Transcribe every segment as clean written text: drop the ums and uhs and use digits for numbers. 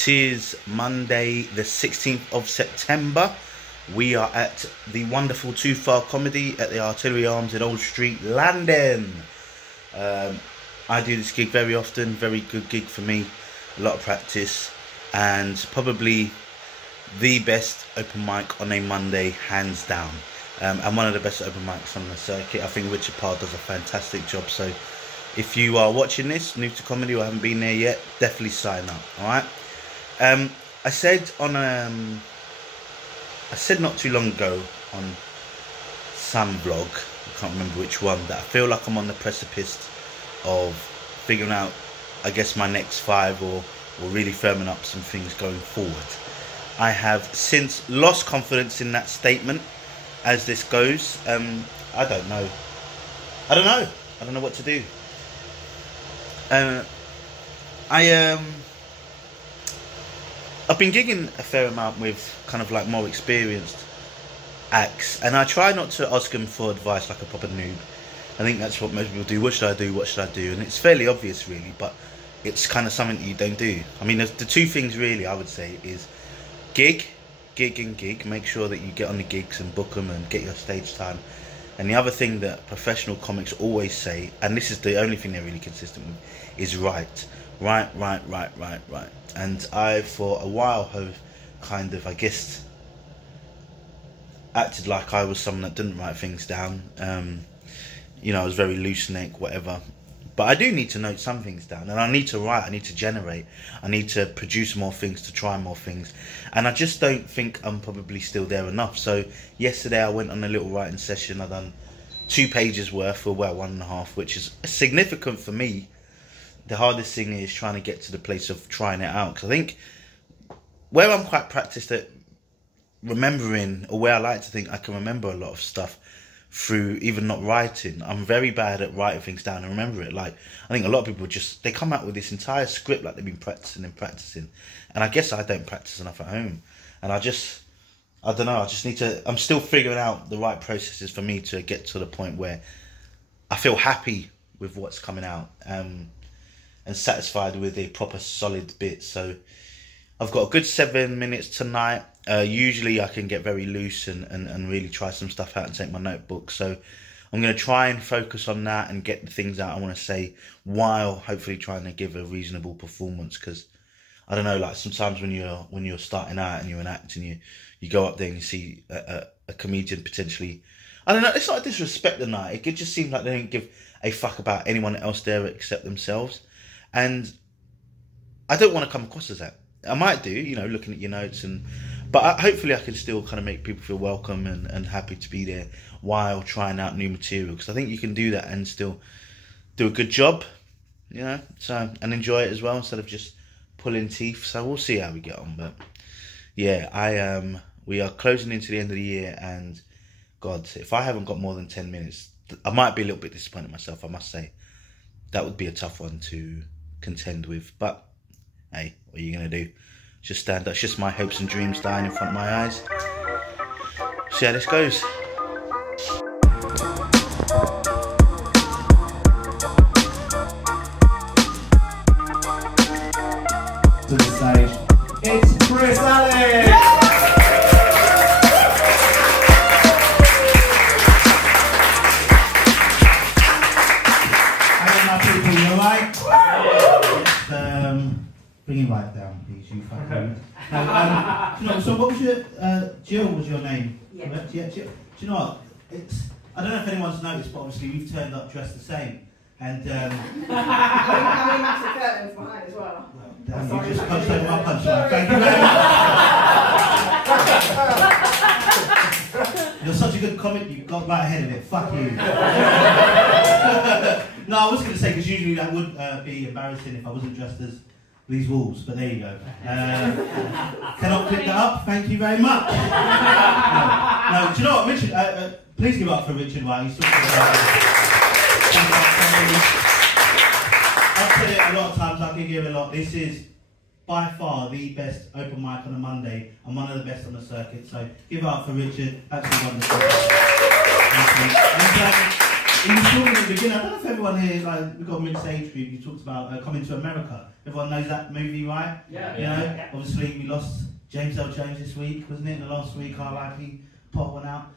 It is Monday the 16th of September. We are at the wonderful Too Far Comedy at the Artillery Arms in Old Street, London. I do this gig very often, very good gig for me, a lot of practice, and probably the best open mic on a Monday, hands down. And one of the best open mics on the circuit. I think Richard Parr does a fantastic job, so if you are watching this, new to comedy or haven't been there yet, definitely sign up, alright? I said not too long ago on some vlog, I can't remember which one, that I feel like I'm on the precipice of figuring out, I guess, my next five or really firming up some things going forward. I have since lost confidence in that statement as this goes. I don't know what to do. I've been gigging a fair amount with kind of like more experienced acts, and I try not to ask them for advice like a proper noob. I think that's what most people do. What should I do? What should I do? And it's fairly obvious really, but it's kind of something that you don't do. I mean, the two things really I would say is gig. Make sure that you get on the gigs and book them and get your stage time. And the other thing that professional comics always say, and this is the only thing they're really consistent with, is right. And I, for a while, have kind of, I guess, acted like I was someone that didn't write things down. You know, I was very loose neck, whatever. But I do need to note some things down, and I need to write, I need to generate, I need to produce more things, to try more things. And I just don't think I'm probably still there enough. So yesterday I went on a little writing session. I done 2 pages worth, or well, 1.5, which is significant for me. The hardest thing is trying to get to the place of trying it out, because I think where I'm quite practiced at remembering, or where I like to think I can remember a lot of stuff through even not writing, I'm very bad at writing things down and remember it. Like, I think a lot of people just, they come out with this entire script like they've been practicing, and I guess I don't practice enough at home. And I don't know, I just need to, I'm still figuring out the right processes for me to get to the point where I feel happy with what's coming out, and satisfied with a proper solid bit. So I've got a good 7 minutes tonight. Usually I can get very loose and really try some stuff out and take my notebook. So I'm going to try and focus on that and get the things out I want to say, while hopefully trying to give a reasonable performance. Because I don't know, like sometimes when you're starting out and you're an actor and you go up there and you see a comedian potentially, I don't know, it's not a disrespect the night. It just seems like they don't give a fuck about anyone else there except themselves. And I don't want to come across as that. I might do, you know, looking at your notes, but hopefully I can still kind of make people feel welcome and happy to be there while trying out new material, because I think you can do that and still do a good job, you know, so, and enjoy it as well instead of just pulling teeth. So we'll see how we get on. But yeah, we are closing into the end of the year, and God, if I haven't got more than 10 minutes, I might be a little bit disappointed myself, I must say. That would be a tough one to contend with, but hey, what are you gonna do? Just stand up. It's just my hopes and dreams dying in front of my eyes. See how this goes. To the stage, it's Chris Allen! Hey my people, you alright? Bring him right down, please, you fucking. No, so what was your, Jill was your name? Yeah. Correct? Yeah, Jill. Do you know what? I don't know if anyone's noticed, but obviously you've turned up dressed the same. And, I mean, massive curtains behind as well. Damn, you just punched over my punchline. Thank you very much. You're such a good comic, you got right ahead of it. Fuck you. No, I was going to say, because usually that would be embarrassing if I wasn't dressed as these walls, but there you go. Cannot click that up, thank you very much. No, do you know what, Richard, please give it up for Richard White. He's talking about I've said it a lot of times, I can give it a lot. This is by far the best open mic on a Monday, and one of the best on the circuit, so give it up for Richard, absolutely wonderful. Thank you. And, he was talking at the beginning. I don't know if everyone here, like, we've got a mixed age group. You talked about Coming to America. Everyone knows that movie, right? Yeah. You know, obviously we lost James L. Jones this week, wasn't it? In the last week, R.I.P. Pot went out.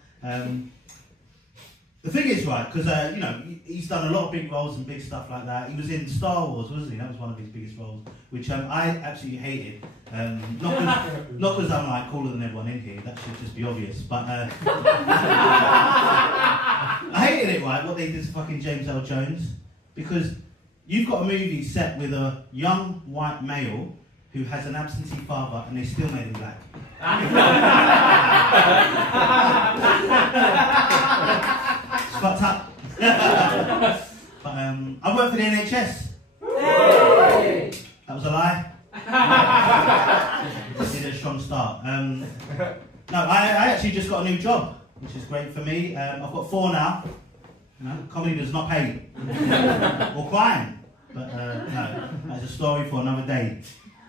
The thing is, right, because you know, he's done a lot of big roles and big stuff like that. He was in Star Wars, wasn't he? That was one of his biggest roles, which I absolutely hated. Not because I'm like cooler than everyone in here. That should just be obvious. But I hated it, right? What they did to fucking James L. Jones, because you've got a movie set with a young white male who has an absentee father, and they still made him black. It's fucked up. But I work for the NHS. Hey. That was a lie. Just did a strong start. No, I actually just got a new job, which is great for me. I've got 4 now. You know, comedy does not pay. Or crime. But no, that's a story for another day,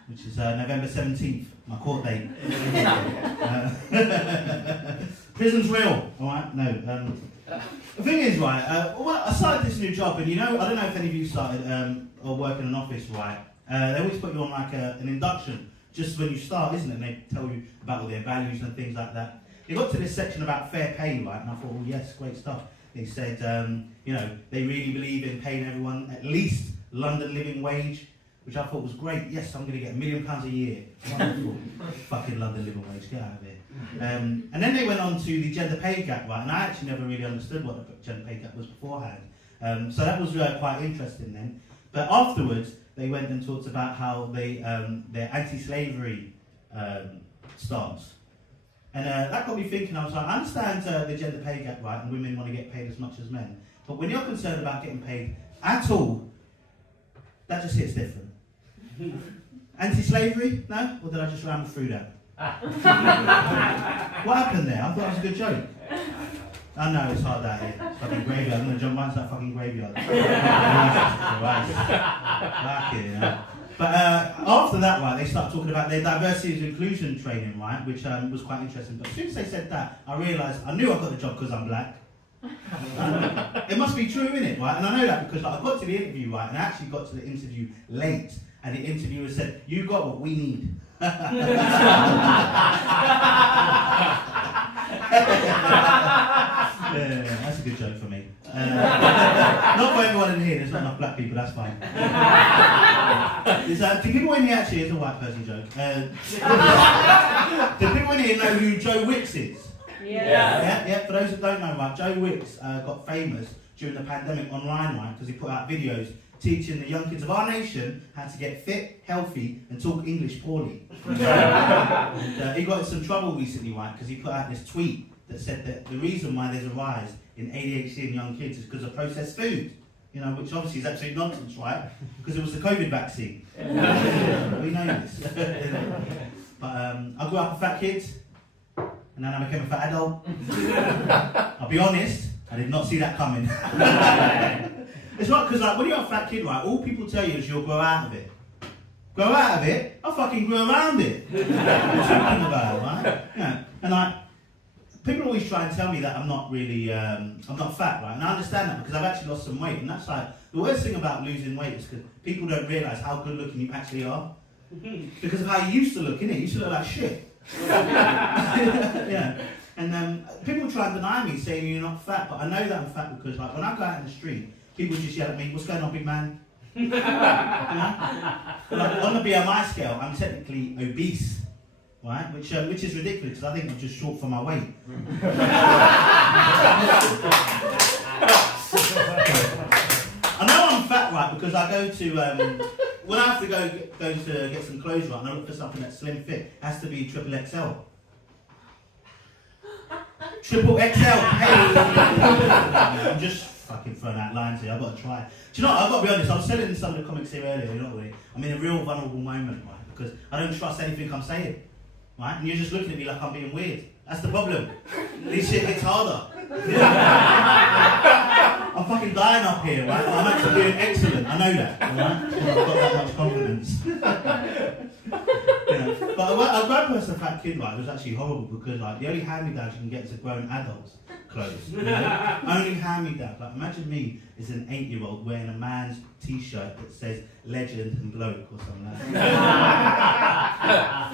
which is November 17th, my court date. Prison's real, alright? No. The thing is, right, well, I started this new job, and you know, I don't know if any of you started or work in an office, right? They always put you on like an induction just when you start, isn't it? And they tell you about all their values and things like that. They got to this section about fair pay, right? And I thought, well, yes, great stuff. They said, you know, they really believe in paying everyone at least London living wage, which I thought was great. Yes, I'm going to get £1 million a year. Wonderful. Fucking London living wage, get out of here. And then they went on to the gender pay gap, right? And I actually never really understood what the gender pay gap was beforehand. So that was quite interesting then. But afterwards, they went and talked about how they their anti-slavery stance. And that got me thinking. I was like, I understand the gender pay gap, right? And women want to get paid as much as men. But when you're concerned about getting paid at all, that just hits different. Anti-slavery? No? Or did I just ramble through that? What happened there? I thought it was a good joke. I know, it's hard out here. It's fucking graveyard. I'm going to jump right into that fucking graveyard. Fucking, you know. But after that, right, they started talking about their diversity and inclusion training, right, which was quite interesting. But as soon as they said that, I realised I knew I got the job because I'm black. It must be true, innit, right? And I know that because like, I got to the interview, right, and I actually got to the interview late, and the interviewer said, "You got what we need." Yeah, that's a good joke for me. Not for everyone in here, there's not enough black people, that's fine. Do people in here actually, it's a white person joke. Do people in here know who Joe Wicks is? Yeah, for those that don't know, right, Joe Wicks got famous during the pandemic online, right, because he put out videos teaching the young kids of our nation how to get fit, healthy, and talk English poorly. And, he got in some trouble recently, right, because he put out this tweet that said that the reason why there's a rise in ADHD in young kids is because of processed food. You know, which obviously is absolute nonsense, right? Because it was the COVID vaccine. We know this. But I grew up a fat kid, and then I became a fat adult. I'll be honest, I did not see that coming. It's right, because like, when you're a fat kid, right, all people tell you is you'll grow out of it. Grow out of it? I fucking grew around it. What are you talking about, right? Yeah. And like, people always try and tell me that I'm not really, I'm not fat, right? And I understand that because I've actually lost some weight. And that's like, the worst thing about losing weight is because people don't realise how good looking you actually are. Because of how you used to look, innit? You used to look like shit. Yeah. And people try and deny me, saying you're not fat, but I know that I'm fat because like when I go out in the street, people just yell at me, "What's going on, big man?" You know? Like, on the BMI scale, I'm technically obese. Right, which is ridiculous because I think I'm just short for my weight. I know I'm fat, right, because I go to when I have to go to get some clothes, right, and I look for something that's slim fit, it has to be XXL. Triple XL. Hey, I'm just fucking throwing out lines here. I've got to try. Do you know what? I've got to be honest. I was selling some of the comics here earlier. You know what? I'm in a real vulnerable moment, right, because I don't trust anything I'm saying. Right? And you're just looking at me like I'm being weird. That's the problem. This shit hits harder. I'm fucking dying up here, right? I'm actually doing excellent. I know that, right? I've got that much confidence. You know? But a grown person, fat kid, right, was actually horrible because like the only hand-me-downs you can get as a grown adult clothes. Only hand-me-down. Like, imagine me as an 8-year-old wearing a man's t-shirt that says legend and bloke or something like that.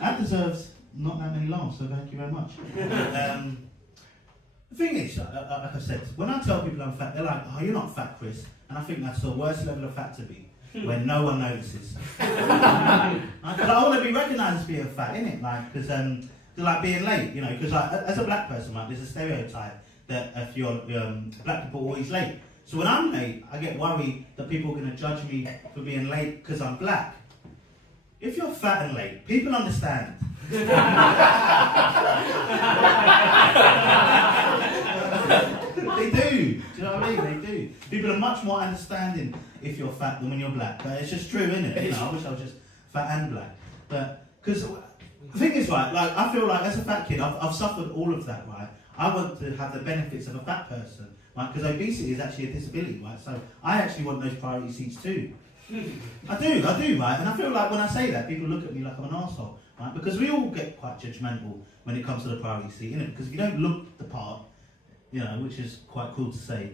That deserves not that many laughs, so thank you very much. The thing is, like I said, when I tell people I'm fat, they're like, oh, you're not fat, Chris. And I think that's the worst level of fat to be, when no one notices. I want to be recognised as being fat, innit? Like, because like being late, you know, because like, as a black person, like, there's a stereotype that if you're black people are always late. So when I'm late, I get worried that people are going to judge me for being late because I'm black. If you're fat and late, people understand. They do. Do you know what I mean? They do. People are much more understanding if you're fat than when you're black. But it's just true, isn't it? You know, I wish I was just fat and black. But because the thing is, right? Like, I feel like as a fat kid, I've suffered all of that, right? I want to have the benefits of a fat person, right? Because obesity is actually a disability, right? So I actually want those priority seats too. I do, right? And I feel like when I say that, people look at me like I'm an arsehole, right? Because we all get quite judgmental when it comes to the priority seat, innit? Because if you don't look the part, you know, which is quite cool to say,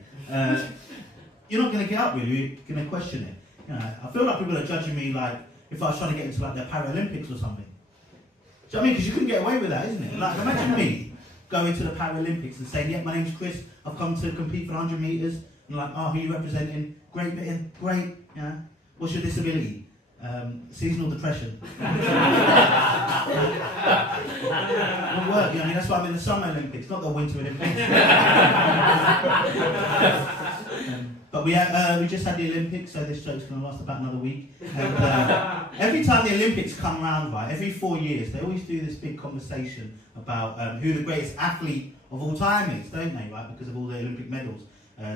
you're not going to get up, really. You're going to question it. You know, I feel like people are judging me like if I was trying to get into like the Paralympics or something. Do you know what I mean? Because you couldn't get away with that, isn't it? Like, imagine me going to the Paralympics and saying, yeah, my name's Chris, I've come to compete for 100 metres. And like, oh, who are you representing? Great Britain, great, you know. What's your disability? Seasonal depression. Won't work, you know, I mean, that's why I'm in the Summer Olympics, not the Winter Olympics. But we just had the Olympics, so this joke's going to last about another week. And every time the Olympics come around, right, every 4 years, they always do this big conversation about who the greatest athlete of all time is, don't they, right, because of all the Olympic medals.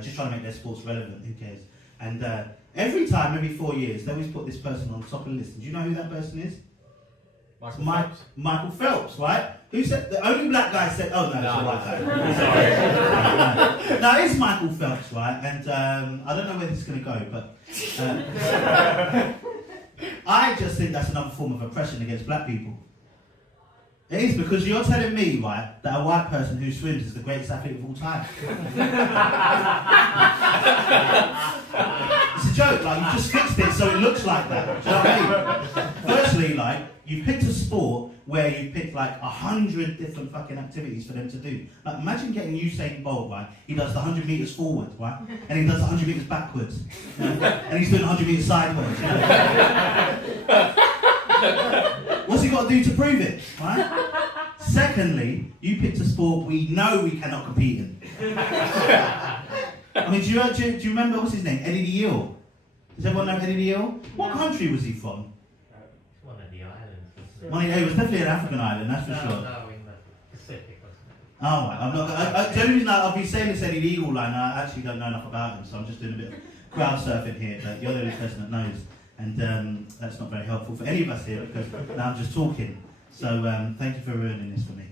Just trying to make their sports relevant, who cares? And every 4 years, they always put this person on top of the list. Do you know who that person is? Michael Phelps, right? Who said, the only black guy said, oh no, it's a white guy. Sorry. No, it's Michael Phelps, right? And I don't know where this is going to go, but I just think that's another form of oppression against black people. It is, because you're telling me, right, that a white person who swims is the greatest athlete of all time. It's a joke, like, you just fixed it so it looks like that. Do you know what I mean? Firstly, like, you picked a sport where you picked like 100 different fucking activities for them to do. Like, imagine getting Usain Bolt, right? He does the 100 metres forward, right? And he does the 100 metres backwards. You know? And he's doing 100 metres sideways. You know? What's he got to do to prove it, right? Secondly, you picked a sport we know we cannot compete in. I mean, do you remember, what's his name? Eddie the Eel. Does everyone know Eddie the Eel? What country was he from? One of the islands. It was definitely an African island, that's for sure. No, in the Pacific, wasn't it? Oh, right. I'm not. The only reason I've been saying this Eddie the Eagle line, I actually don't know enough about him, so I'm just doing a bit of crowd surfing here. But you're the only person that knows, and that's not very helpful for any of us here because now I'm just talking. So thank you for ruining this for me.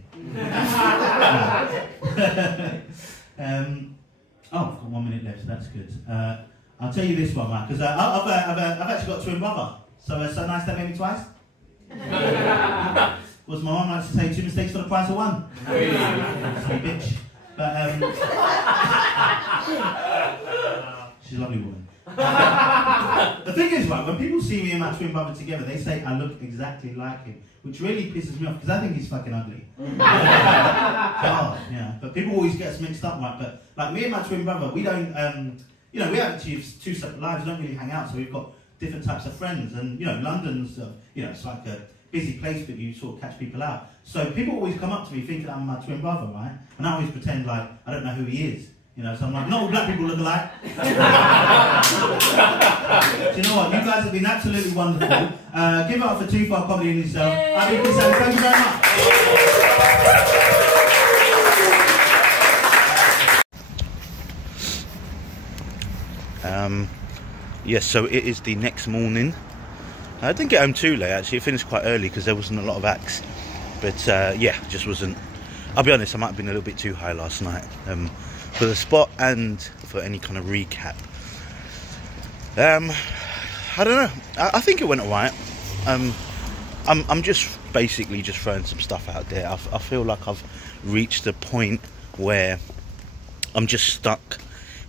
I've got 1 minute left, so that's good. I'll tell you this one, Matt, because I've actually got a twin brother. So so nice to have me twice. Was my mum likes to say 2 mistakes for the price of 1. Sweet bitch. But she's a lovely woman. The thing is, right, when people see me and my twin brother together, they say I look exactly like him, which really pisses me off because I think he's fucking ugly. Yeah, but people always get us mixed up, right? But like me and my twin brother, we don't, we have actually 2 separate lives. We don't really hang out, so we've got different types of friends, and London's, it's like a busy place, but you sort of catch people out. So people always come up to me thinking I'm my twin brother, right? And I always pretend like I don't know who he is. So I'm like, not all black people look alike. Do you know what? You guys have been absolutely wonderful. Give it up for Too Far Comedy in yourself. I've been Chris, thank you very much. Yes, so it is the next morning. I didn't get home too late, actually. It finished quite early because there wasn't a lot of acts. But just wasn't. I'll be honest, I might have been a little bit too high last night for the spot and for any kind of recap. I don't know. I think it went alright. I'm just basically just throwing some stuff out there. I feel like I've reached a point where I'm just stuck,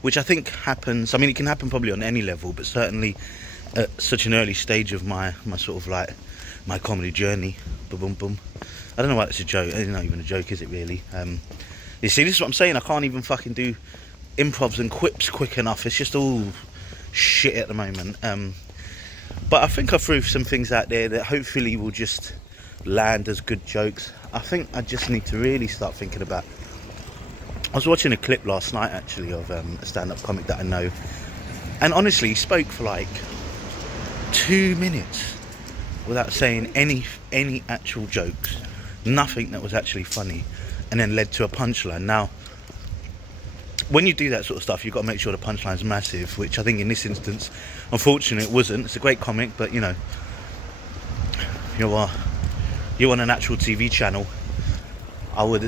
which I think happens. I mean, it can happen probably on any level, but certainly at such an early stage of my sort of like my comedy journey. Boom, boom. I don't know why it's a joke. It's not even a joke, is it really? You see, this is what I'm saying. I can't even fucking do improvs and quips quick enough. It's just all shit at the moment. But I think I threw some things out there that hopefully will just land as good jokes. I think I just need to really start thinking about. I was watching a clip last night actually of a stand-up comic that I know, and honestly he spoke for like 2 minutes without saying any actual jokes, nothing that was actually funny, and then led to a punchline. Now when you do that sort of stuff, you've got to make sure the punchline's massive, which I think in this instance, unfortunately, it wasn't. It's a great comic, but you know, you're on an actual TV channel. I would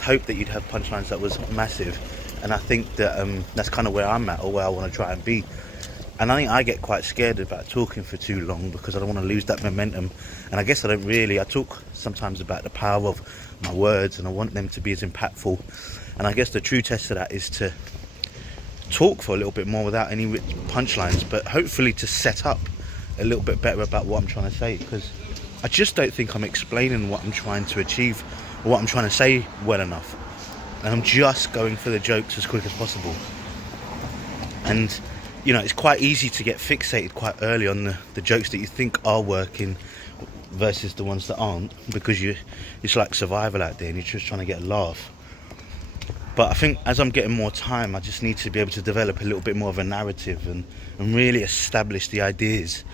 hope that you'd have punchlines that was massive, and I think that that's kind of where I'm at, or where I want to try and be. And I think I get quite scared about talking for too long because I don't want to lose that momentum. And I guess I don't really. I talk sometimes about the power of my words, and I want them to be as impactful. And I guess the true test of that is to talk for a little bit more without any punchlines, but hopefully to set up a little bit better about what I'm trying to say, because I just don't think I'm explaining what I'm trying to achieve or what I'm trying to say well enough. And I'm just going for the jokes as quick as possible. And, you know, it's quite easy to get fixated quite early on the jokes that you think are working versus the ones that aren't, because it's like survival out there and you're just trying to get a laugh. But I think as I'm getting more time, I just need to be able to develop a little bit more of a narrative and really establish the ideas.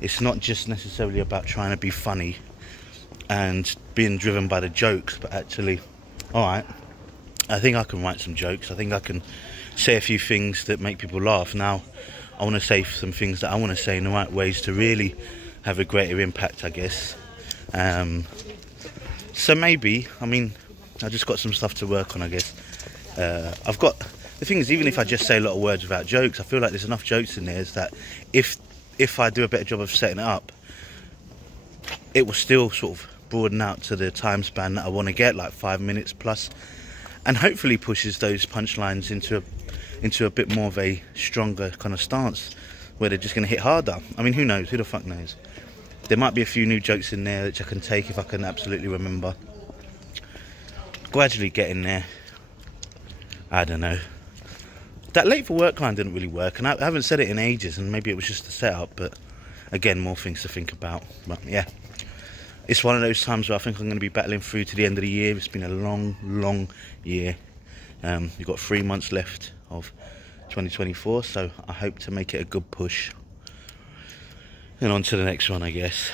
It's not just necessarily about trying to be funny and being driven by the jokes, but actually, alright, I think I can write some jokes. I think I can say a few things that make people laugh. Now, I want to say some things that I want to say in the right ways to really have a greater impact, I guess. So maybe, I mean, I just got some stuff to work on, I guess. I've got, the thing is, even if I just say a lot of words without jokes, I feel like there's enough jokes in there is that if I do a better job of setting it up, it will still sort of broaden out to the time span that I want to get, like 5 minutes plus, and hopefully pushes those punchlines into a bit more of a stronger kind of stance where they're just going to hit harder. I mean, who knows? Who the fuck knows? There might be a few new jokes in there which I can take if I can absolutely remember. Gradually getting there. I don't know. That late for work line didn't really work, and I haven't said it in ages, and maybe it was just a setup, but again, more things to think about. But yeah, it's one of those times where I think I'm going to be battling through to the end of the year. It's been a long year. We've got 3 months left of 2024, so I hope to make it a good push and on to the next one, I guess.